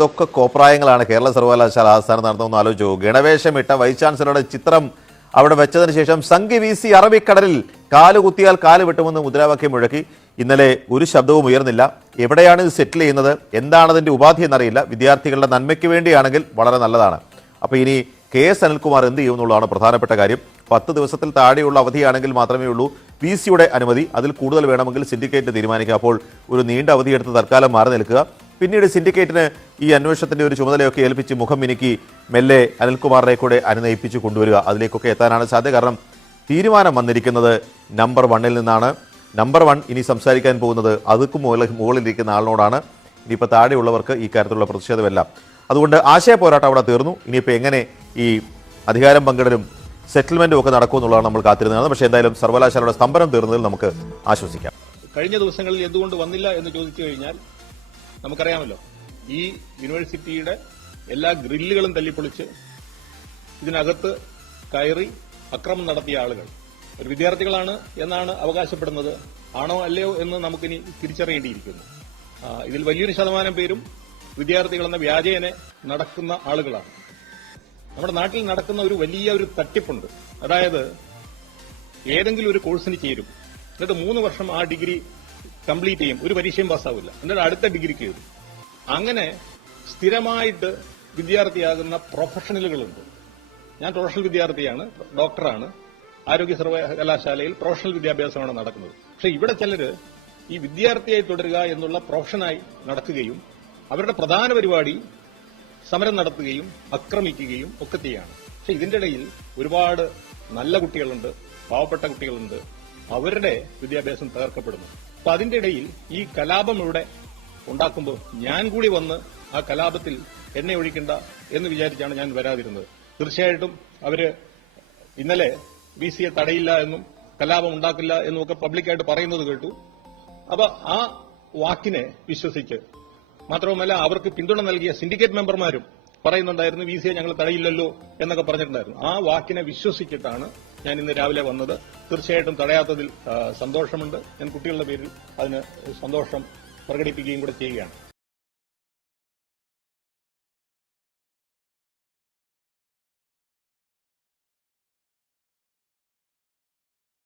എന്തൊക്കെ കോപ്രായങ്ങളാണ് കേരള സർവകലാശാല ആസ്ഥാനം നടന്നതെന്ന് ആലോചിച്ചു ഗണവേഷമിട്ട വൈസ് ചാൻസലറുടെ ചിത്രം അവിടെ വെച്ചതിന് ശേഷം സംഘി വീസി അറബിക്കടലിൽ കാലുകുത്തിയാൽ കാൽ വെട്ടുമെന്ന് മുദ്രാവാക്യം മുഴക്കി. ഇന്നലെ ഒരു ശബ്ദവും ഉയർന്നില്ല. എവിടെയാണ് ഇത് സെറ്റിൽ ചെയ്യുന്നത്? എന്താണ് അതിന്റെ ഉപാധി എന്നറിയില്ല. വിദ്യാർത്ഥികളുടെ നന്മയ്ക്ക് വേണ്ടിയാണെങ്കിൽ വളരെ നല്ലതാണ്. അപ്പോൾ ഇനി കെ എസ് അനിൽകുമാർ എന്ത് ചെയ്യുമെന്നുള്ളതാണ് പ്രധാനപ്പെട്ട കാര്യം. പത്ത് ദിവസത്തിൽ താഴെയുള്ള അവധിയാണെങ്കിൽ മാത്രമേ ഉള്ളൂ. പി സിയുടെ അനുമതി. അതിൽ കൂടുതൽ വേണമെങ്കിൽ സിൻഡിക്കേറ്റ് തീരുമാനിക്കുക അപ്പോൾ ഒരു നീണ്ട അവധിയെടുത്ത് തൽക്കാലം മാറി നിൽക്കുക. പിന്നീട് സിൻഡിക്കേറ്റിന് ഈ അന്വേഷണത്തിന്റെ ഒരു ചുമതലയൊക്കെ ഏൽപ്പിച്ച് മുഖം മിനുക്കി മെല്ലെ അനിൽകുമാറിനെ കൂടെ അനുനയിപ്പിച്ച് കൊണ്ടുവരിക. അതിലേക്കൊക്കെ എത്താനാണ് സാധ്യത. കാരണം തീരുമാനം വന്നിരിക്കുന്നത് നമ്പർ വണ്ണിൽ നിന്നാണ്. നമ്പർ വൺ ഇനി സംസാരിക്കാൻ പോകുന്നത് അതുക്കും മുകളിൽ മുകളിലിരിക്കുന്ന ആളിനോടാണ്. ഇനിയിപ്പോൾ താഴെയുള്ളവർക്ക് ഈ കാര്യത്തിലുള്ള പ്രതിഷേധമെല്ലാം. അതുകൊണ്ട് ആശയ പോരാട്ടം അവിടെ തീർന്നു. ഇനിയിപ്പോൾ എങ്ങനെ ഈ അധികാരം പങ്കിടലും സെറ്റിൽമെന്റും ഒക്കെ നടക്കുമെന്നുള്ളതാണ് നമ്മൾ കാത്തിരുന്നത്. പക്ഷേ എന്തായാലും സർവകലാശാലയുടെ സ്തംഭനം തീർന്നതിൽ നമുക്ക് ആശ്വസിക്കാം. കഴിഞ്ഞ ദിവസങ്ങളിൽ എന്തുകൊണ്ട് വന്നില്ല എന്ന് ചോദിച്ചു കഴിഞ്ഞാൽ നമുക്കറിയാമല്ലോ. ഈ യൂണിവേഴ്സിറ്റിയുടെ എല്ലാ ഗ്രില്ലുകളും തല്ലിപ്പൊളിച്ച് ഇതിനകത്ത് കയറി അക്രമം നടത്തിയ ആളുകൾ. ഒരു വിദ്യാർത്ഥികളാണ് എന്നാണ് അവകാശപ്പെടുന്നത്. ആണോ അല്ലയോ എന്ന് നമുക്കിനി തിരിച്ചറിയേണ്ടിയിരിക്കുന്നു. ഇതിൽ വലിയൊരു ശതമാനം പേരും വിദ്യാർത്ഥികളെന്ന വ്യാജേനെ നടക്കുന്ന ആളുകളാണ്. നമ്മുടെ നാട്ടിൽ നടക്കുന്ന ഒരു വലിയ ഒരു തട്ടിപ്പുണ്ട്. അതായത് ഏതെങ്കിലും ഒരു കോഴ്സിന് ചേരും. എന്നിട്ട് മൂന്ന് വർഷം ആ ഡിഗ്രി കംപ്ലീറ്റ് ചെയ്യും. ഒരു പരീക്ഷയും പാസ്സാവില്ല. എന്നിട്ട് അടുത്ത ഡിഗ്രിക്ക് കയറും. അങ്ങനെ സ്ഥിരമായിട്ട് വിദ്യാർത്ഥിയാകുന്ന പ്രൊഫഷണലുകളുണ്ട് ഞാൻ പ്രൊഫഷണൽ വിദ്യാർത്ഥിയാണ് ഡോക്ടറാണ് ആരോഗ്യ സർവകലാശാലയിൽ പ്രൊഫഷണൽ വിദ്യാഭ്യാസമാണ് നടക്കുന്നത്. പക്ഷെ ഇവിടെ ചിലര് ഈ വിദ്യാർത്ഥിയായി തുടരുക എന്നുള്ള പ്രൊഫഷനായി നടക്കുകയും അവരുടെ പ്രധാന പരിപാടി സമരം നടത്തുകയും ആക്രമിക്കുകയും ഒക്കെ ചെയ്യാണ്. പക്ഷെ ഇതിന്റെ ഇടയിൽ ഒരുപാട് നല്ല കുട്ടികളുണ്ട് പാവപ്പെട്ട കുട്ടികളുണ്ട്. അവരുടെ വിദ്യാഭ്യാസം തകർക്കപ്പെടുന്നു. അപ്പൊ അതിന്റെ ഇടയിൽ ഈ കലാപം ഇവിടെ ഉണ്ടാക്കുമ്പോൾ ഞാൻ കൂടി വന്ന് ആ കലാപത്തിൽ എന്നെ ഒഴിക്കണ്ട എന്ന് വിചാരിച്ചാണ് ഞാൻ വരാതിരുന്നത്. തീർച്ചയായിട്ടും അവർ ഇന്നലെ ബി സിയെ തടയില്ല എന്നും കലാപം ഉണ്ടാക്കില്ല എന്നും ഒക്കെ പബ്ലിക്കായിട്ട് പറയുന്നത് കേട്ടു. അപ്പൊ ആ വാക്കിനെ വിശ്വസിച്ച് മാത്രവുമല്ല അവർക്ക് പിന്തുണ നൽകിയ സിൻഡിക്കേറ്റ് മെമ്പർമാരും പറയുന്നുണ്ടായിരുന്നു വി സിയെ ഞങ്ങൾ തടയില്ലല്ലോ എന്നൊക്കെ പറഞ്ഞിട്ടുണ്ടായിരുന്നു. ആ വാക്കിനെ വിശ്വസിച്ചിട്ടാണ് ഞാൻ ഇന്ന് രാവിലെ വന്നത് തീർച്ചയായിട്ടും തടയാത്തതിൽ സന്തോഷമുണ്ട്. ഞാൻ കുട്ടികളുടെ പേരിൽ അതിന് സന്തോഷം പ്രകടിപ്പിക്കുകയും കൂടെ ചെയ്യുകയാണ്.